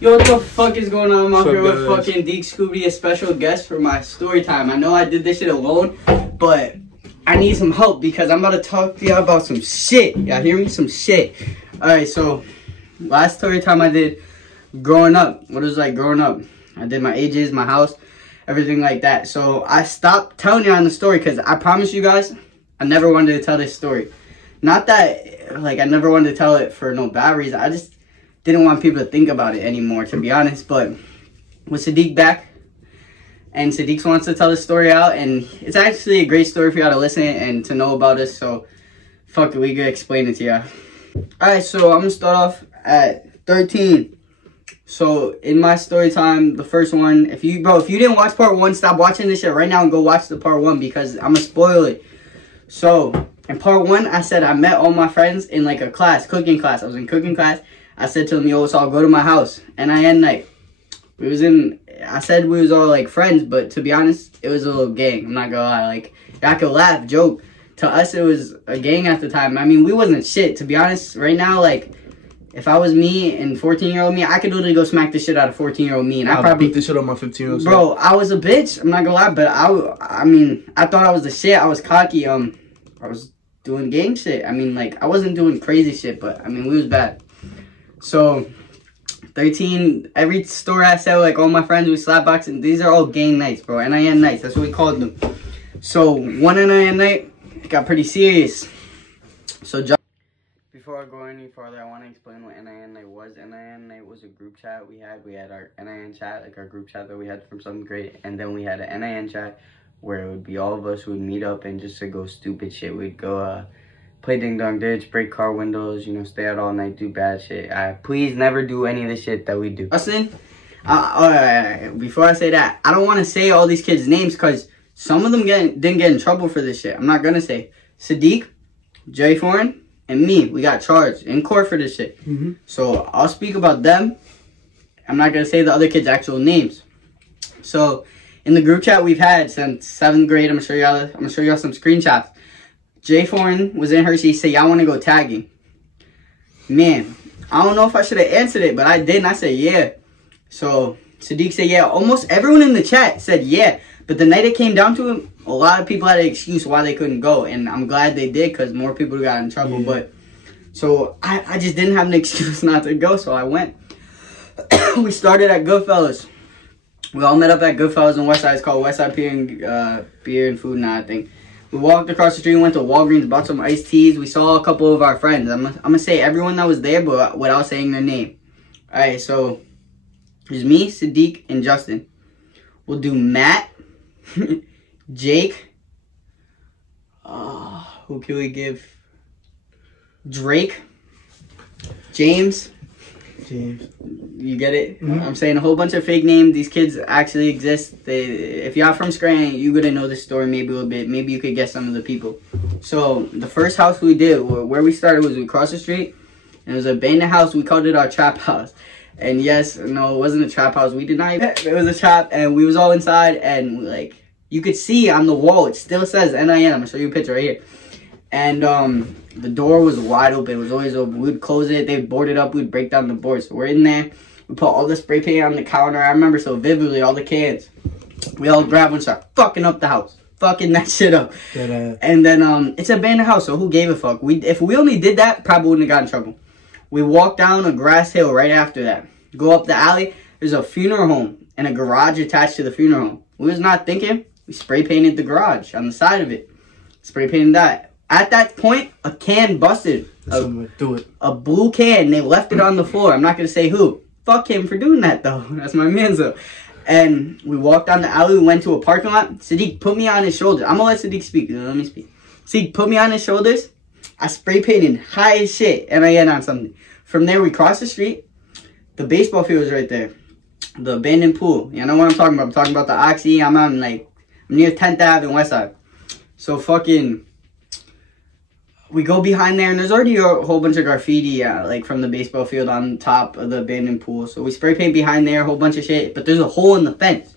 Yo, what the fuck is going on? I'm out here with fucking Sadiq Scoobidy, a special guest for my story time. I know I did this shit alone, but I need some help because I'm about to talk to y'all about some shit. Y'all hear me? Some shit. Alright, so last story time I did growing up. What it was like growing up. I did my ages, my house, everything like that. So I stopped telling y'all the story because I promise you guys, I never wanted to tell this story. Not that, like, I never wanted to tell it for no bad reason. I just didn't want people to think about it anymore, to be honest. But with Sadiq back, and Sadiq wants to tell the story out, and it's actually a great story for y'all to listen and to know about us. So fuck it, we could explain it to y'all. Alright, so I'm gonna start off at 13. So in my story time, the first one, if you didn't watch part 1, stop watching this shit right now and go watch the part 1 because I'm gonna spoil it. So in part 1, I said I met all my friends in like a class, cooking class. I was in cooking class. I said to them, yo, so I'll go to my house. And I had night. I said we was all like friends, but to be honest, it was a little gang. I'm not gonna lie. Like, I could laugh, joke. To us, it was a gang at the time. I mean, we wasn't shit. To be honest, right now, like, if I was me and 14-year-old me, I could literally go smack the shit out of 14-year-old me. And I probably beat the shit on my 15-year-old self. Bro, I was a bitch. I'm not gonna lie, but I mean, I thought I was the shit. I was cocky. I was doing gang shit. I mean, like, I wasn't doing crazy shit, but I mean, we was bad. So 13, every story I said, like, all my friends with slapboxing, these are all gang nights, bro. NIN nights, that's what we called them. So one NIN night, it got pretty serious. So before I go any further, I want to explain what NIN night was. NIN night was a group chat we had. We had our NIN chat, like our group chat that we had from 7th grade, and then we had an NIN chat where it would be all of us who would meet up and just to go stupid shit. We'd go play ding dong ditch, break car windows, you know, stay out all night, do bad shit. Please never do any of the shit that we do. Listen, before I say that, I don't want to say all these kids' names because some of them didn't get in trouble for this shit. I'm not gonna say. Sadiq, Jay Foreign, and me, we got charged in court for this shit. So I'll speak about them. I'm not gonna say the other kids' actual names. So in the group chat we've had since 7th grade, I'm gonna show y'all some screenshots. Jay Foreign was in her. She said, y'all want to go tagging? Man, I don't know if I should have answered it, but I did, and I said, yeah. So Sadiq said, yeah. Almost everyone in the chat said, yeah. But the night it came down to it, a lot of people had an excuse why they couldn't go, and I'm glad they did because more people got in trouble. Yeah. But so I just didn't have an excuse not to go, so I went. We started at Goodfellas. We all met up at Goodfellas in Westside. It's called Westside Beer and Food now, I think. We walked across the street, went to Walgreens, bought some iced teas. We saw a couple of our friends. I'm gonna say everyone that was there, but without saying their name. Alright, so there's me, Sadiq, and Justin. We'll do Matt, Jake. Who can we give? Drake, James. You get it? I'm saying a whole bunch of fake names. These kids actually exist. If y'all from Scranton, you gonna know this story maybe a little bit. Maybe you could guess some of the people. So the first house we did, where we started, was we crossed the street, and it was an abandoned house. We called it our trap house. And yes, no, it wasn't a trap house. We denied it. It was a trap, and we was all inside, and like you could see on the wall, it still says NIN. I'm gonna show you a picture right here. And the door was wide open. It was always open. We'd close it. They'd board it up. We'd break down the boards. So we're in there. We put all the spray paint on the counter. I remember so vividly, all the cans. We all grabbed one and started fucking up the house. Fucking that shit up. And then it's an abandoned house, so who gave a fuck? If we only did that, probably wouldn't have got in trouble. We walked down a grass hill right after that. Go up the alley. There's a funeral home and a garage attached to the funeral home. We was not thinking. We spray painted the garage on the side of it. Spray painted that. At that point, a can busted. A blue can. They left it on the floor. I'm not going to say who. Fuck him for doing that, though. That's my man, though. And we walked down the alley. We went to a parking lot. Sadiq put me on his shoulders. I'm going to let Sadiq speak. Let me speak. Sadiq put me on his shoulders. I spray painted high as shit. And I got on something. From there, we crossed the street. The baseball field was right there. The abandoned pool. You know what I'm talking about? I'm talking about the Oxy. I'm near 10th Ave in Westside. So fucking... we go behind there, and there's already a whole bunch of graffiti, like from the baseball field on top of the abandoned pool. So we spray paint behind there, a whole bunch of shit. But there's a hole in the fence.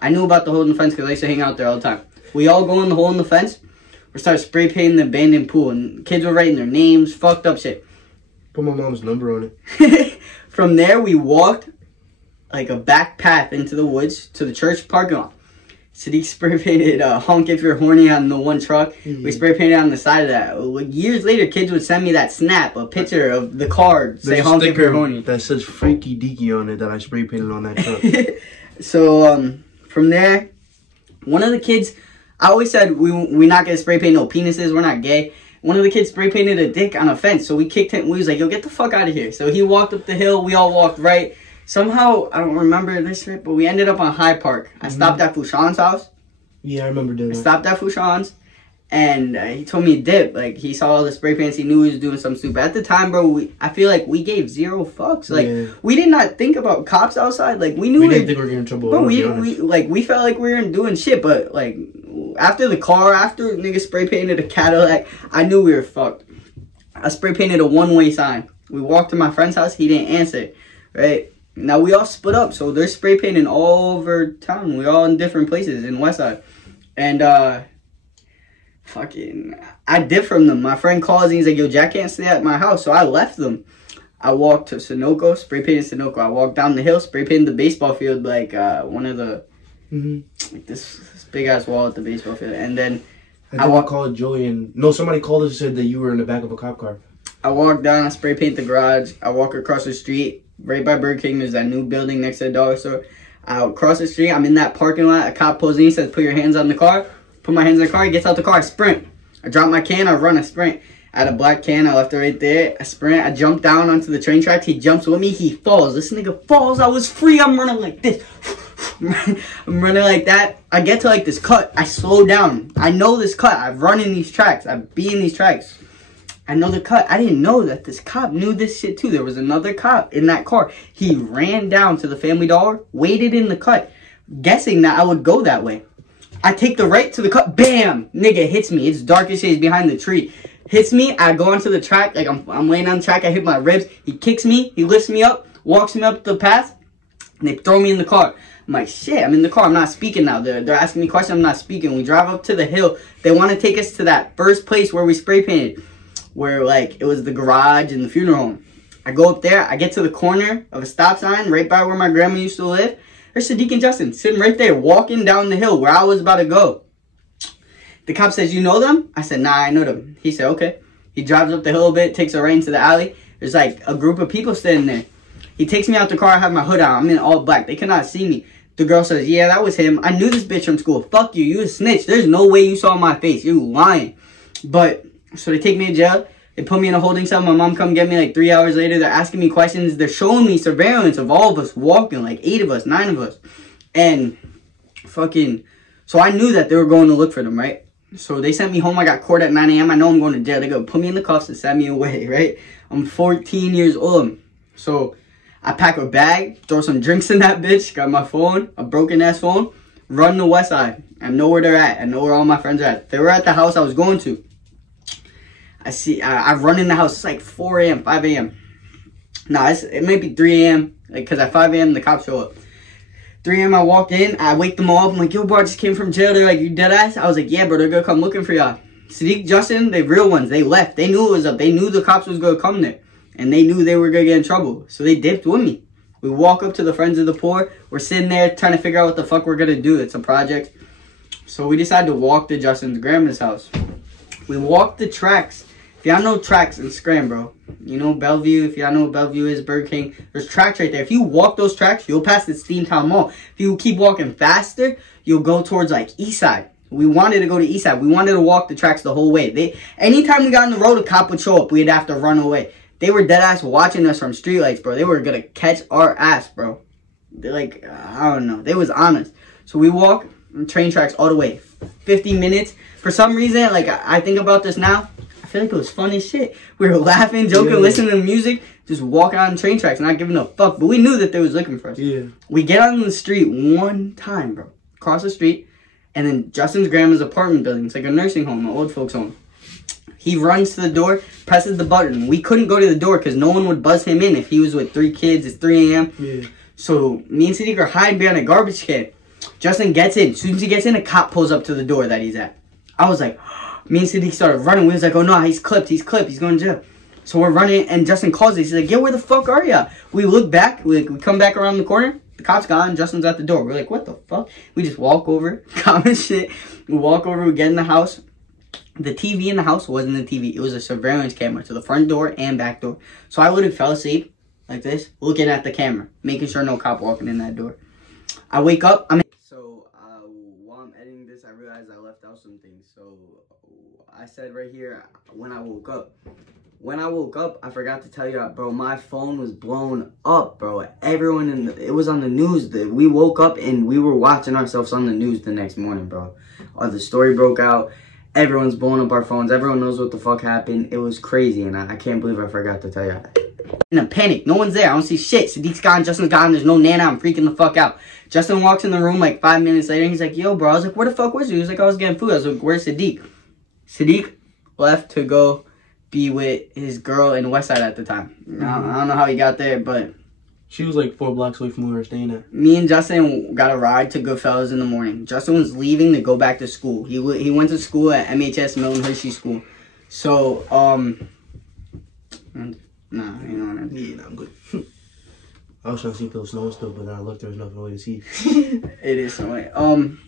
I knew about the hole in the fence because I used to hang out there all the time. We all go in the hole in the fence. We start spray painting the abandoned pool, and kids were writing their names, fucked up shit. Put my mom's number on it. From there, we walked like a back path into the woods to the church parking lot. Sadiq spray painted honk if you're horny on the one truck. We spray painted on the side of that. Like, years later, kids would send me that snap, a picture of the car, say honk if you're horny. That says Freaky Deaky on it that I spray painted on that truck. So from there, one of the kids, I always said we not gonna spray paint no penises, we're not gay. One of the kids spray painted a dick on a fence, so we kicked him. We was like, yo, get the fuck out of here. So he walked up the hill, we all walked right. Somehow, I don't remember this trip, but we ended up on Hyde Park. I stopped at Fushan's house. Yeah, I remember doing that. I stopped at Fushan's, and he told me to dip. Like, he saw all the spray paints. He knew he was doing something stupid. At the time, bro, I feel like we gave zero fucks. Like, we did not think about cops outside. Like, we knew we didn't think we were getting in trouble. But we felt like we weren't doing shit. But, like, after niggas spray painted a Cadillac, I knew we were fucked. I spray painted a one-way sign. We walked to my friend's house. He didn't answer, right? Now, we all split up, so they're spray painting all over town. We all in different places in Westside. And, I dipped from them. My friend calls and he's like, yo, Jack can't stay at my house. So I left them. I walked to Sunoco, spray painted Sunoco. I walked down the hill, spray painted the baseball field, like, one of the, like this big-ass wall at the baseball field. And then I called Joey and, no, somebody called us and said that you were in the back of a cop car. I walked down, I spray paint the garage. I walk across the street. Right by Burger King, there's that new building next to the dollar store. I cross the street. I'm in that parking lot. A cop pulls in. He says, put your hands on the car. Put my hands on the car. He gets out the car. I sprint. I drop my can. I run. I sprint. I had a black can. I left it right there. I sprint. I jump down onto the train tracks. He jumps with me. He falls. This nigga falls. I was free. I'm running like this. I'm running like that. I get to like this cut. I slow down. I know this cut. I've run in these tracks. I've been in these tracks. I know the cut. I didn't know that this cop knew this shit too. There was another cop in that car. He ran down to the Family Dollar, waited in the cut, guessing that I would go that way. I take the right to the cut. Bam! Nigga hits me. It's dark as shit. He's behind the tree. Hits me. I go onto the track. Like I'm laying on the track. I hit my ribs. He kicks me. He lifts me up. Walks me up the path. And they throw me in the car. I'm like, shit, I'm in the car. I'm not speaking now. They're asking me questions. I'm not speaking. We drive up to the hill. They want to take us to that first place where we spray painted. Where, like, it was the garage and the funeral home. I go up there. I get to the corner of a stop sign right by where my grandma used to live. There's Sadiq and Justin sitting right there walking down the hill where I was about to go. The cop says, you know them? I said, nah, I know them. He said, okay. He drives up the hill a bit, takes a right into the alley. There's, like, a group of people standing there. He takes me out the car. I have my hood on. I'm in all black. They cannot see me. The girl says, yeah, that was him. I knew this bitch from school. Fuck you. You a snitch. There's no way you saw my face. You lying. But... so they take me to jail. They put me in a holding cell. My mom come get me like 3 hours later. They're asking me questions. They're showing me surveillance of all of us walking. Like 8 of us, 9 of us. And fucking... so I knew that they were going to look for them, right? So they sent me home. I got court at 9 a.m. I know I'm going to jail. They're going to put me in the cuffs and send me away, right? I'm 14 years old. So I pack a bag, throw some drinks in that bitch. Got my phone, a broken-ass phone. Run to West Side. I know where they're at. I know where all my friends are at. They were at the house I was going to. I run in the house. It's like 4 a.m., 5 a.m. Nah, it might be 3 a.m. Like, because at 5 a.m. the cops show up. 3 a.m. I walk in. I wake them all up. I'm like, yo, bro, I just came from jail. They're like, you dead ass? I was like, yeah, bro, they're going to come looking for y'all. Sadiq, Justin, they real ones. They left. They knew it was up. They knew the cops was going to come there. And they knew they were going to get in trouble. So they dipped with me. We walk up to the Friends of the Poor. We're sitting there trying to figure out what the fuck we're going to do. It's a project. So we decided to walk to Justin's grandma's house. We walked the tracks. If y'all know tracks in Scram, bro, you know Bellevue. If y'all know what Bellevue is, Burger King, there's tracks right there. If you walk those tracks, you'll pass the Steamtown Mall. If you keep walking faster, you'll go towards like Eastside. We wanted to go to Eastside. We wanted to walk the tracks the whole way. Anytime we got on the road, a cop would show up. We'd have to run away. They were dead ass watching us from streetlights, bro. They were gonna catch our ass, bro. They're like, I don't know. They was honest. So we walk train tracks all the way, 50 minutes. For some reason, like I think about this now. I feel like it was fun as shit. We were laughing, joking, listening to music, just walking on train tracks, not giving a fuck. But we knew that they was looking for us. Yeah. We get on the street one time, bro. Cross the street, and then Justin's grandma's apartment building. It's like a nursing home, an old folks home. He runs to the door, presses the button. We couldn't go to the door because no one would buzz him in if he was with 3 kids. It's 3 a.m. Yeah. So me and Sadiq are hiding behind a garbage can. Justin gets in. As soon as he gets in, a cop pulls up to the door that he's at. I was like... me and Sadiq started running. We was like, oh no, he's clipped, he's going to jail. So we're running, and Justin calls us. He's like, yo, where the fuck are ya? We look back, we come back around the corner. The cops gone, Justin's at the door. We're like, what the fuck? We just walk over, common shit. We walk over, we get in the house. The TV in the house wasn't a TV. It was a surveillance camera to the front door and back door. So I literally fell asleep like this, looking at the camera, making sure no cop walking in that door. I wake up, So while I'm editing this, I realized I left out some things. So I said right here, when I woke up. When I woke up, I forgot to tell you, bro, my phone was blown up, bro. Everyone it was on the news. We woke up and we were watching ourselves on the news the next morning, bro. The story broke out. Everyone's blowing up our phones. Everyone knows what the fuck happened. It was crazy, and I can't believe I forgot to tell you. In a panic. No one's there. I don't see shit. Sadiq's gone. Justin's gone. There's no Nana. I'm freaking the fuck out. Justin walks in the room like 5 minutes later. He's like, yo, bro. I was like, where the fuck was you? He was like, I was getting food. I was like, where's Sadiq? Sadiq left to go be with his girl in Westside at the time. I don't know how he got there, but she was like 4 blocks away from where we were staying at. Me and Justin got a ride to Goodfellas in the morning. Justin was leaving to go back to school. He went to school at MHS Milton Hershey School. So nah, you know what I mean. Yeah, I'm good. I was trying to see if there was snow still, but then I looked, there was nothing really to see. It is snowing.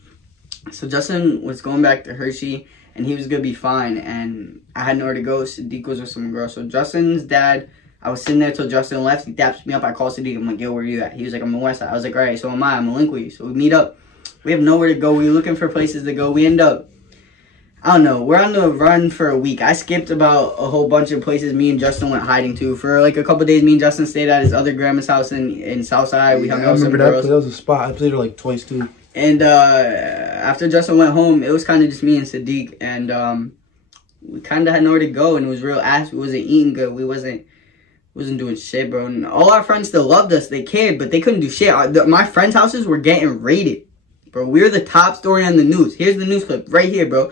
So Justin was going back to Hershey, and he was gonna be fine, and I had nowhere to go. Sadiq was with some girl. So Justin's dad, I was sitting there till Justin left. He taps me up. I call Sadiq. I'm like, yo, where are you at? He was like, I'm on the west side. I was like, all right, so am I. I'm gonna link with you. So we meet up. We have nowhere to go. We were looking for places to go. We end up, I don't know, we're on the run for a week. I skipped about a whole bunch of places me and Justin went hiding to. For like a couple days, me and Justin stayed at his other grandma's house in Southside. We hung out with some girls. That was a spot. I played there like twice too. And after Justin went home, it was kind of just me and Sadiq, and we kind of had nowhere to go, and it was real ass. We wasn't eating good. We wasn't doing shit, bro. And all our friends still loved us. They cared, but they couldn't do shit. My friends' houses were getting raided, bro. We were the top story on the news. Here's the news clip right here, bro.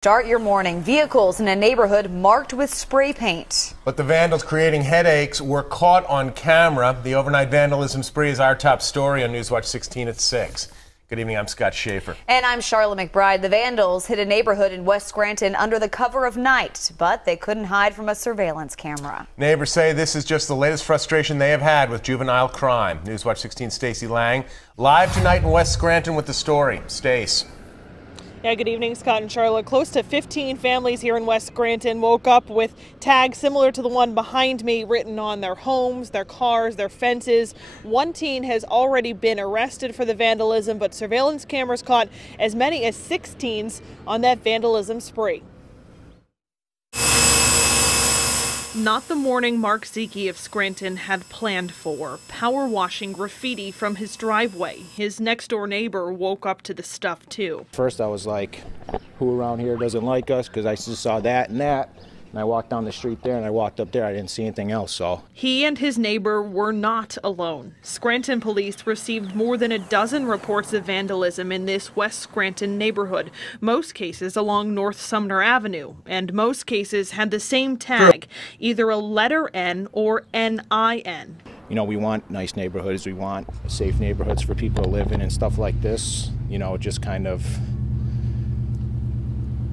Start your morning. Vehicles in a neighborhood marked with spray paint. But the vandals creating headaches were caught on camera. The overnight vandalism spree is our top story on Newswatch 16 at 6. Good evening, I'm Scott Schaefer. And I'm Charlotte McBride. The vandals hit a neighborhood in West Scranton under the cover of night, but they couldn't hide from a surveillance camera. Neighbors say this is just the latest frustration they have had with juvenile crime. Newswatch 16's Stacey Lang live tonight in West Scranton with the story. Stace. Yeah, good evening, Scott and Charlotte. Close to 15 families here in West Scranton woke up with tags similar to the one behind me written on their homes, their cars, their fences. One teen has already been arrested for the vandalism, but surveillance cameras caught as many as 6 teens on that vandalism spree. Not the morning Mark Zeke of Scranton had planned for. Power washing graffiti from his driveway. His next door neighbor woke up to the stuff too. First I was like, who around here doesn't like us? Because I just saw that and that. And I walked down the street there and I walked up there. I didn't see anything else, so. He and his neighbor were not alone. Scranton police received more than a dozen reports of vandalism in this West Scranton neighborhood, most cases along North Sumner Avenue, and most cases had the same tag, either a letter N or N.in. You know, we want nice neighborhoods, we want safe neighborhoods for people to live in and stuff like this. You know, it just kind of,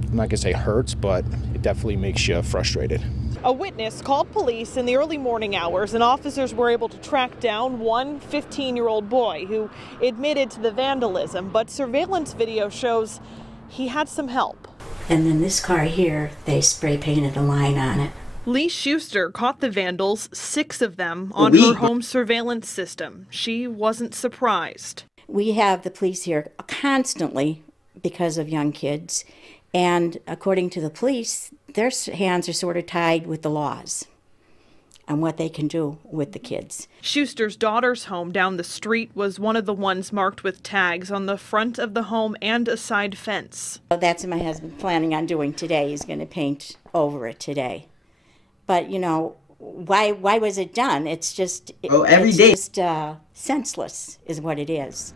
I'm not gonna say hurts, but it definitely makes you frustrated. A witness called police in the early morning hours, and officers were able to track down one 15-year-old boy who admitted to the vandalism, but surveillance video shows he had some help. And then this car here, they spray painted a line on it. Lee Schuster caught the vandals, 6 of them, on her home surveillance system. She wasn't surprised. We have the police here constantly because of young kids. And according to the police, their hands are sort of tied with the laws on what they can do with the kids. Schuster's daughter's home down the street was one of the ones marked with tags on the front of the home and a side fence. Well, that's what my husband's planning on doing today. He's going to paint over it today. But, you know, why was it done? It's just, senseless is what it is.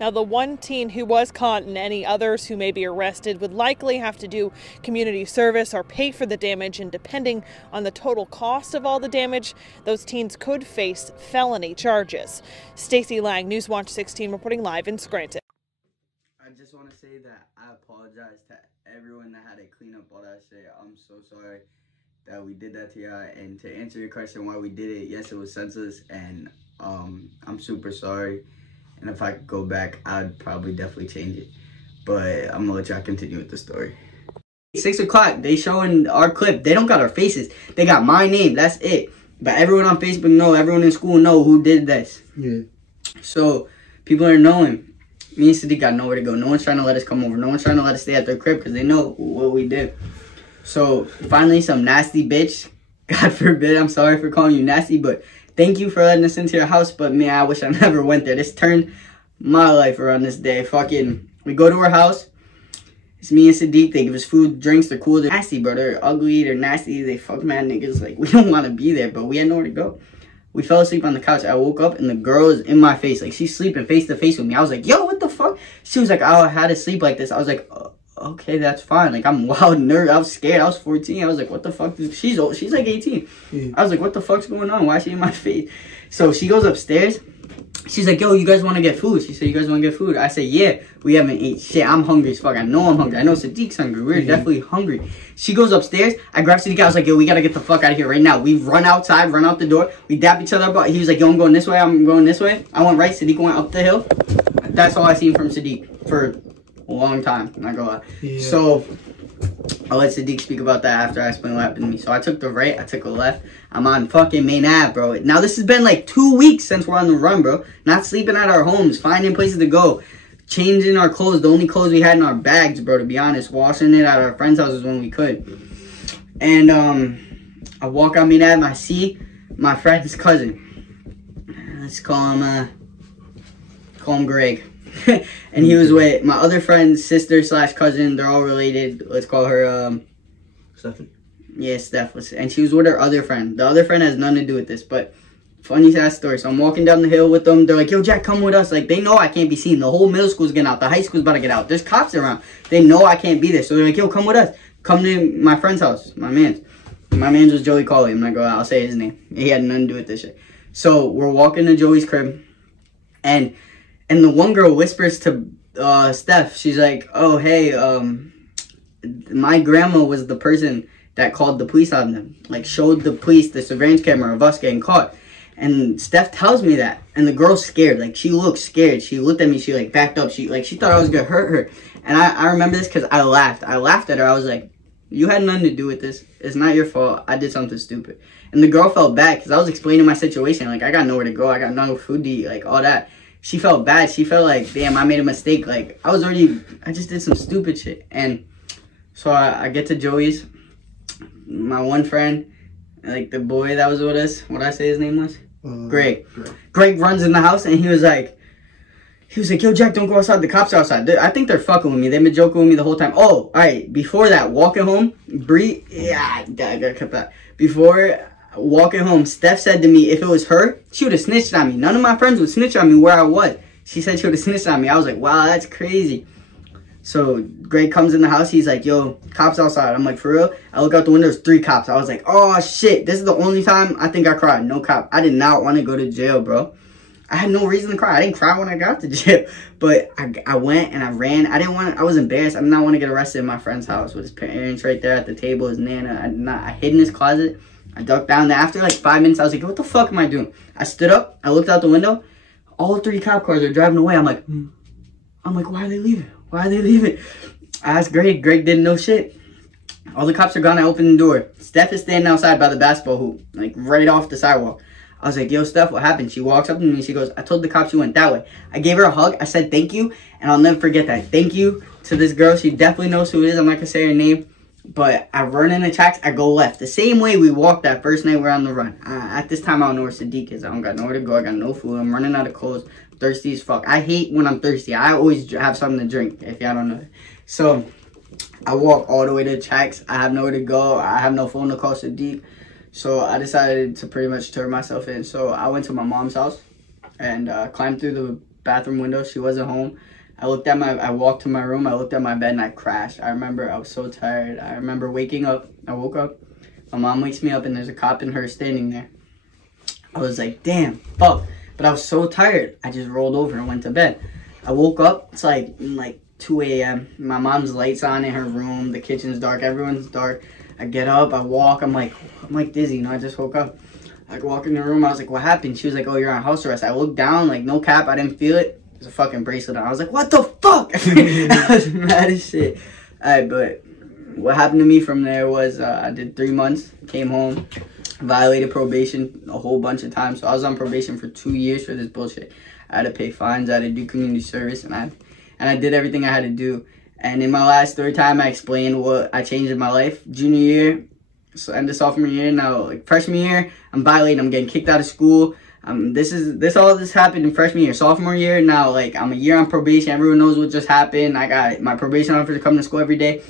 Now, the one teen who was caught and any others who may be arrested would likely have to do community service or pay for the damage, and depending on the total cost of all the damage, those teens could face felony charges. Stacey Lang, Newswatch 16, reporting live in Scranton. I just want to say that I apologize to everyone that had to clean up all that shit. I'm so sorry. that we did that to y'all. And to answer your question why we did it, yes, it was senseless, and I'm super sorry. And if I could go back, I'd probably definitely change it. But I'm gonna let y'all continue with the story. 6 o'clock, they showing our clip. They don't got our faces. They got my name. That's it. But everyone on Facebook know, everyone in school know who did this. Yeah. So people are knowing. Me and Sadiq got nowhere to go. No one's trying to let us come over. No one's trying to let us stay at their crib because they know what we did. So finally, some nasty bitch. God forbid, I'm sorry for calling you nasty, but thank you for letting us into your house. But man, I wish I never went there. This turned my life around this day. Fucking, we go to her house. It's me and Sadiq. They give us food, drinks. They're cool. They're nasty, bro. They're ugly. They're nasty. They fuck mad niggas. Like, we don't want to be there, but we had nowhere to go. We fell asleep on the couch. I woke up, and the girl is in my face. Like, she's sleeping face to face with me. I was like, yo, what the fuck? She was like, oh, I had to sleep like this. I was like, okay, that's fine. Like, I'm wild nerd. I was scared. I was 14. I was like, what the fuck? She's old. She's like 18. Yeah. I was like, what the fuck's going on? Why is she in my face? So she goes upstairs. She's like, yo, you guys want to get food? She said, you guys want to get food? I said, yeah. We haven't ate shit. I'm hungry as fuck. I know I'm hungry. I know Sadiq's hungry. We're definitely hungry. She goes upstairs. I grab Sadiq. I was like, yo, we got to get the fuck out of here right now. We run outside, run out the door. We dap each other up. He was like, yo, I'm going this way. I'm going this way. I went right. Sadiq went up the hill. That's all I seen from Sadiq for a long time. I'm not going to lie. Yeah. So I'll let Sadiq speak about that after I explain what happened to me. So I took the right. I took the left. I'm on fucking Main Ave, bro. Now, this has been like 2 weeks since we're on the run, bro. Not sleeping at our homes, finding places to go, changing our clothes, the only clothes we had in our bags, bro, to be honest. Washing it at our friends' houses when we could. And I walk out Main Ave and I see my friend's cousin. Let's call him Greg. And he was with my other friend's sister / cousin. They're all related. Let's call her Stephanie. Yeah, Steph was, and she was with her other friend. The other friend has nothing to do with this, but funny ass story. So I'm walking down the hill with them. They're like, yo, Jack, come with us. Like, they know I can't be seen. The whole middle school's getting out. The high school's about to get out. There's cops around. They know I can't be there. So they're like, yo, come with us. Come to my friend's house. My man's was Joey Cauley. I'm not going to I'll say his name. He had nothing to do with this shit. So we're walking to Joey's crib, and the one girl whispers to Steph. She's like, oh, hey, my grandma was the person that called the police on them, like showed the police the surveillance camera of us getting caught. And Steph tells me that, and the girl's scared. Like, she looked scared. She looked at me. She like backed up. She thought I was gonna hurt her. And I remember this because I laughed. I laughed at her. I was like, you had nothing to do with this. It's not your fault. I did something stupid. And the girl felt bad because I was explaining my situation. Like, I got nowhere to go. I got no food to eat. Like, all that. She felt bad. She felt like, damn, I made a mistake. Like, I just did some stupid shit. And so I get to Joey's. My one friend, like the boy that was with us, what I say his name was? Greg. Greg runs in the house and he was like, yo, Jack, don't go outside. The cops are outside. I think they're fucking with me. They've been joking with me the whole time. Oh, all right. Before that, walking home, I gotta cut that. Before walking home, Steph said to me, if it was her, she would have snitched on me. None of my friends would snitch on me where I was. She said she would have snitched on me. I was like, wow, that's crazy. So Greg comes in the house. He's like, yo, cops outside. I'm like, for real? I look out the window. There's 3 cops. I was like, oh, shit. This is the only time I think I cried. No cop. I did not want to go to jail, bro. I had no reason to cry. I didn't cry when I got to jail. But I went and I ran. I was embarrassed. I did not want to get arrested in my friend's house with his parents right there at the table, his nana. I hid in his closet. I ducked down there. After like 5 minutes, I was like, what the fuck am I doing? I stood up. I looked out the window. All 3 cop cars are driving away. I'm like, why are they leaving? Why are they leaving? I asked Greg. Greg didn't know shit. All the cops are gone. I opened the door. Steph is standing outside by the basketball hoop, like right off the sidewalk. I was like, yo, Steph, what happened? She walks up to me. She goes, I told the cops you went that way. I gave her a hug. I said, thank you. And I'll never forget that. Thank you to this girl. She definitely knows who it is. I'm not going to say her name. But I run in the tracks. I go left. The same way we walked that first night we were on the run. At this time, I don't know where Sadiq is. I don't got nowhere to go. I got no food. I'm running out of clothes. Thirsty as fuck. I hate when I'm thirsty. I always have something to drink, if y'all don't know. So I walk all the way to the tracks. I have nowhere to go. I have no phone to call Sadiq. So I decided to pretty much turn myself in. So I went to my mom's house and climbed through the bathroom window. She wasn't home. I walked to my room. I looked at my bed and I crashed. I remember I was so tired. I remember waking up. I woke up. My mom wakes me up and there's a cop and her standing there. I was like, damn, fuck. But I was so tired, I just rolled over and went to bed. I woke up, it's like 2 a.m. My mom's lights on in her room, the kitchen's dark, everyone's dark. I get up, I walk, I'm like dizzy, you know, I just woke up. I walk in the room, I was like, what happened? She was like, oh, you're on house arrest. I looked down, like, no cap, I didn't feel it. There's a fucking bracelet on. I was like, what the fuck? I was mad as shit. Alright, but what happened to me from there was I did 3 months, came home, violated probation a whole bunch of times. So I was on probation for 2 years for this bullshit. I had to pay fines, I had to do community service, and I did everything I had to do. And in my last third time, I explained what I changed in my life. Junior year, so end of sophomore year, now like freshman year, I'm violating, I'm getting kicked out of school. All this happened in freshman year. Sophomore year, now like I'm a year on probation, everyone knows what just happened. I got my probation officer coming to school every day.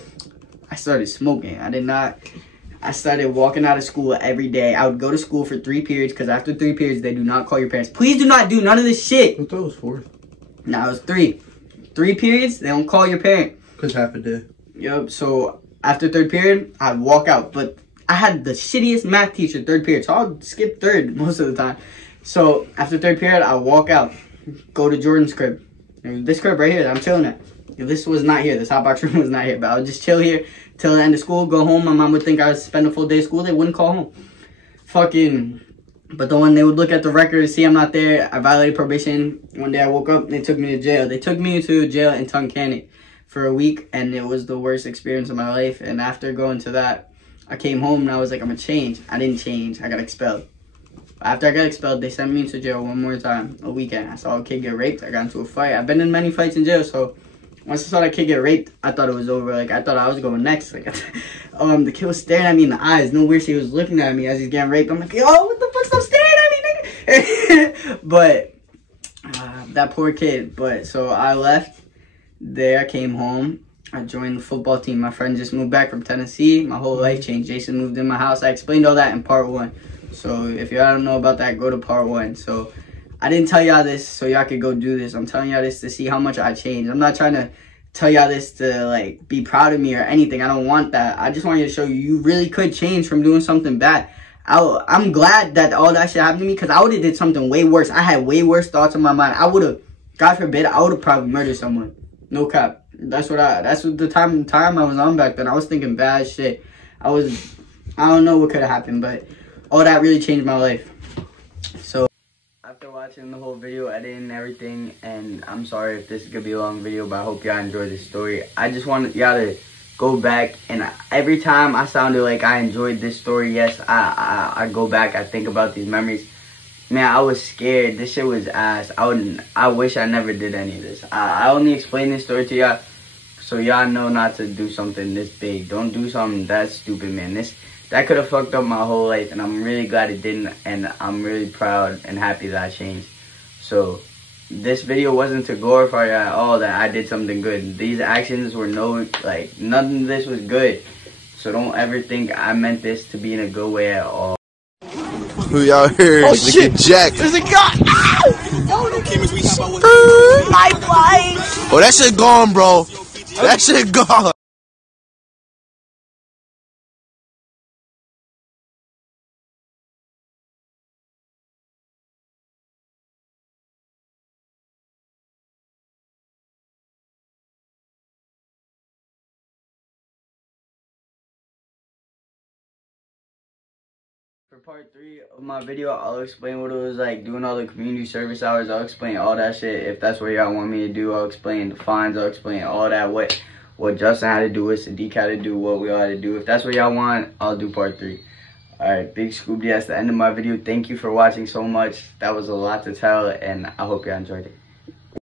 I started smoking. I started walking out of school every day. I would go to school for 3 periods, because after 3 periods, they do not call your parents. Please do not do none of this shit. I thought it was 4. No, it was 3. 3 periods, they don't call your parent. Because half a day. Yup, so after 3rd period, I'd walk out. But I had the shittiest math teacher 3rd period, so I'll skip 3rd most of the time. So after 3rd period, I'll walk out, go to Jordan's crib. This crib right here that I'm chilling at. If this was not here, this hot box room was not here, but I would just chill here till the end of school, go home. My mom would think I was spend a full day of school. They wouldn't call home. But the one they would look at the record, see I'm not there. I violated probation. One day I woke up, and they took me to jail. They took me to jail in Tunkhannock for a week, and it was the worst experience of my life. And after going to that, I came home, and I was like, I'm gonna change. I didn't change. I got expelled. After I got expelled, they sent me to jail one more time, a weekend. I saw a kid get raped. I got into a fight. I've been in many fights in jail, so once I saw that kid get raped, I thought it was over. Like, I thought I was going next. Like, the kid was staring at me in the eyes. No weird shit. He was looking at me as he's getting raped. I'm like, yo, what the fuck? Stop staring at me, nigga. But that poor kid. But so I left there. I came home. I joined the football team. My friend just moved back from Tennessee. My whole life changed. Jason moved in my house. I explained all that in part 1. So if y'all don't know about that, go to part 1. So I didn't tell y'all this so y'all could go do this. I'm telling y'all this to see how much I changed. I'm not trying to tell y'all this to, like, be proud of me or anything. I don't want that. I just want you to show you really could change from doing something bad. I'm glad that all that shit happened to me, because I would have did something way worse. I had way worse thoughts in my mind. I would have, God forbid, I would have probably murdered someone. No cap. That's what the time I was on back then. I was thinking bad shit. I don't know what could have happened, but all that really changed my life. So after watching the whole video, editing and everything, and I'm sorry if this is gonna be a long video, but I hope y'all enjoyed this story. I just want y'all to go back, and every time I sounded like I enjoyed this story, yes, I go back, I think about these memories. Man, I was scared. This shit was ass. I wish I never did any of this. I only explained this story to y'all so y'all know not to do something this big. Don't do something that stupid, man. That could have fucked up my whole life, and I'm really glad it didn't, and I'm really proud and happy that I changed. So this video wasn't to glorify at all that I did something good. These actions were nothing of this was good. So don't ever think I meant this to be in a good way at all. Who y'all here? Oh shit! Jack. There's a guy! My life! Oh, that shit gone, bro. That shit gone. For part 3 of my video, I'll explain what it was like doing all the community service hours. I'll explain all that shit. If that's what y'all want me to do, I'll explain the fines. I'll explain all that, what Justin had to do, what Sadiq had to do, what we all had to do. If that's what y'all want, I'll do part 3. Alright, big Scoobidy, that's the end of my video. Thank you for watching so much. That was a lot to tell, and I hope y'all enjoyed it.